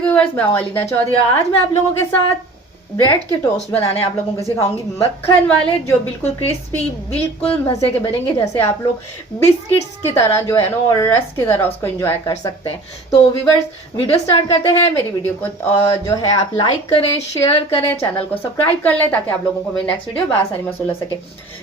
अस्सलाम वालेकुम व्यूअर्स, मैं अलीना चौधरी। आज मैं आप लोगों के साथ ब्रेड के टोस्ट बनाने आप लोगों को सिखाऊंगी, मक्खन वाले, जो बिल्कुल क्रिस्पी, बिल्कुल मजे के बनेंगे, जैसे आप लोग बिस्किट्स की तरह जो है ना और रस की तरह उसको एंजॉय कर सकते हैं। तो व्यूअर्स, वीडियो स्टार्ट करते हैं। मेरी वीडियो को जो है आप लाइक करें, शेयर करें, चैनल को सब्सक्राइब कर लें ताकि आप लोगों को मेरी नेक्स्ट वीडियो बआसानी मौसूल हो सके।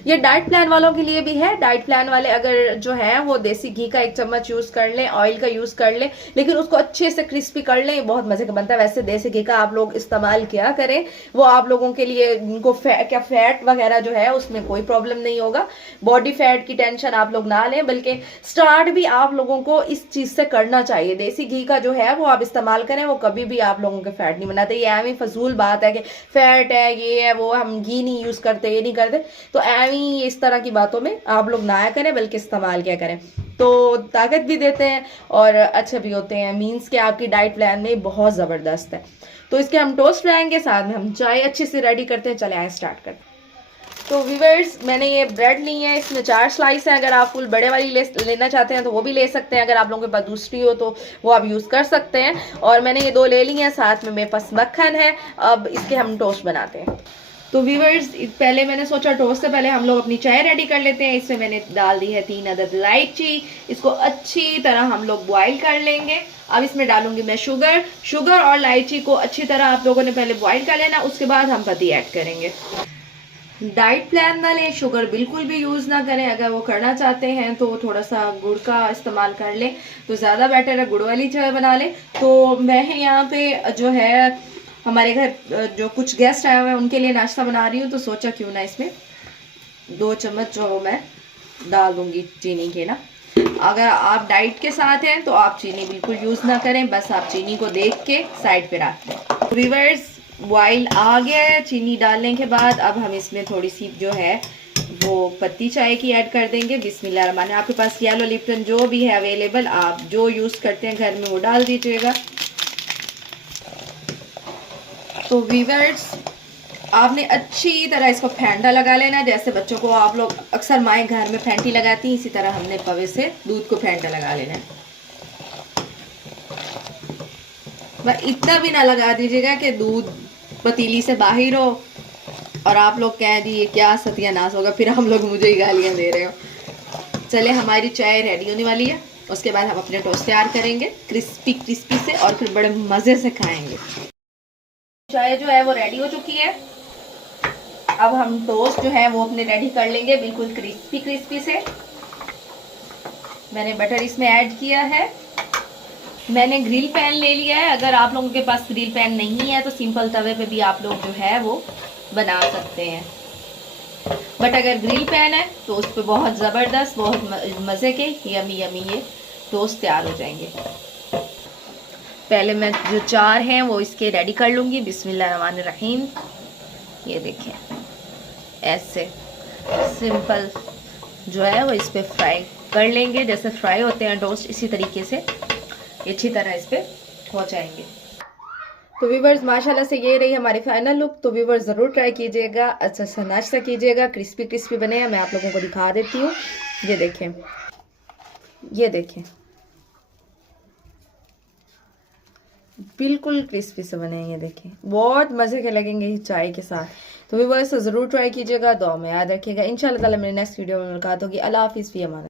ये डाइट प्लान वालों के लिए भी है। डाइट प्लान वाले अगर जो है वो देसी घी का 1 चम्मच यूज कर लें, ऑयल का यूज कर लें, लेकिन उसको अच्छे से क्रिस्पी कर लें, बहुत मजे का बनता है। वैसे देसी घी का आप लोग इस्तेमाल किया करें, वो आप लोगों के लिए, उनको क्या फैट वगैरह जो है उसमें कोई प्रॉब्लम नहीं होगा। बॉडी फैट की टेंशन आप लोग ना लें, बल्कि स्टार्ट भी आप लोगों को इस चीज से करना चाहिए। देसी घी का जो है वो आप इस्तेमाल करें, वो कभी भी आप लोगों के फैट नहीं बनाते। ये एवं फजूल बात है कि फैट है, ये है, वो, हम घी नहीं यूज करते, ये नहीं करते, तो एवं इस तरह की बातों में आप लोग ना करें, बल्कि इस्तेमाल क्या करें। तो ताकत भी देते हैं और अच्छे भी होते हैं, मीन्स के आपकी डाइट प्लान में बहुत ज़बरदस्त है। तो इसके हम टोस्ट बनाएंगे, साथ में हम चाय अच्छे से रेडी करते हैं। चले आए स्टार्ट करते हैं। तो व्यूअर्स, मैंने ये ब्रेड ली है, इसमें 4 स्लाइस हैं। अगर आप फुल बड़े वाली लेना चाहते हैं तो वो भी ले सकते हैं, अगर आप लोगों के पास दूसरी हो तो वो आप यूज़ कर सकते हैं। और मैंने ये 2 ले ली हैं, साथ में मेरे पास मक्खन है। अब इसके हम टोस्ट बनाते हैं। तो व्यूअर्स, पहले मैंने सोचा टोस्ट से पहले हम लोग अपनी चाय रेडी कर लेते हैं। इसमें मैंने डाल दी है 3 अदद इलायची। इसको अच्छी तरह हम लोग बॉईल कर लेंगे। अब इसमें डालूंगी मैं शुगर और इलायची को अच्छी तरह आप लोगों ने पहले बॉईल कर लेना, उसके बाद हम पत्ती ऐड करेंगे। डाइट प्लान वाले शुगर बिल्कुल भी यूज़ ना करें। अगर वो करना चाहते हैं तो थोड़ा सा गुड़ का इस्तेमाल कर लें तो ज़्यादा बेटर है, गुड़ वाली चाय बना लें। तो मैं यहाँ पे जो है हमारे घर जो कुछ गेस्ट आए हुए हैं उनके लिए नाश्ता बना रही हूँ, तो सोचा क्यों ना इसमें 2 चम्मच जो मैं डाल दूंगी चीनी के ना। अगर आप डाइट के साथ हैं तो आप चीनी बिल्कुल यूज़ ना करें, बस आप चीनी को देख के साइड पे रख दें। व्यूअर्स, बॉईल आ गया है चीनी डालने के बाद। अब हम इसमें थोड़ी सी जो है वो पत्ती चाय की ऐड कर देंगे। बिस्मिल्लाह रहमान। आपके पास येलो लिप्टन जो भी है अवेलेबल, आप जो यूज़ करते हैं घर में वो डाल दीजिएगा। तो व्यूअर्स, आपने अच्छी तरह इसको फेंटा लगा लेना, जैसे बच्चों को आप लोग अक्सर माएँ घर में फेंटी लगाती हैं, इसी तरह हमने पवे से दूध को फेंटा लगा लेना है। बस इतना भी ना लगा दीजिएगा कि दूध पतीली से बाहर हो और आप लोग कह दिए क्या सत्यानाश होगा, फिर हम लोग मुझे ही गालियां दे रहे हो। चले, हमारी चाय रेडी होने वाली है, उसके बाद हम अपने टोस्ट तैयार करेंगे क्रिस्पी क्रिस्पी से, और फिर बड़े मज़े से खाएंगे। चाय जो है वो रेडी हो चुकी है। अब हम टोस्ट जो है वो अपने रेडी कर लेंगे, बिल्कुल क्रिस्पी क्रिस्पी से। मैंने बटर इसमें ऐड किया है। मैंने ग्रिल पैन ले लिया है। अगर आप लोगों के पास ग्रिल पैन नहीं है तो सिंपल तवे पे भी आप लोग जो है वो बना सकते हैं, बट अगर ग्रिल पैन है तो उस पर बहुत ज़बरदस्त, बहुत मज़े के यमी यमी ये टोस्ट तैयार हो जाएंगे। पहले मैं जो 4 हैं वो इसके रेडी कर लूँगी। बिस्मिल्लाहिर्रहमानिर्रहीम। ये देखें, ऐसे सिंपल जो है वो इस पर फ्राई कर लेंगे, जैसे फ्राई होते हैं टोस्ट, इसी तरीके से अच्छी तरह इस पे हो जाएंगे। तो व्यूअर्स, माशाल्लाह से ये रही हमारी फाइनल लुक। तो व्यूअर्स, ज़रूर ट्राई कीजिएगा, अच्छा सा नाश्ता कीजिएगा। क्रिस्पी क्रिस्पी बने हैं, मैं आप लोगों को दिखा देती हूँ। ये देखें, ये देखें, बिल्कुल क्रिस्पी से बने हैं। ये देखें, बहुत मज़े के लगेंगे चाय के साथ। तो व्यूअर्स, ज़रूर ट्राई कीजिएगा, दुआ में याद रखिएगा। इंशाल्लाह ताला मेरी नेक्स्ट वीडियो में मुलाकात होगी। अल्लाह हाफिज़, फ़ी अमान।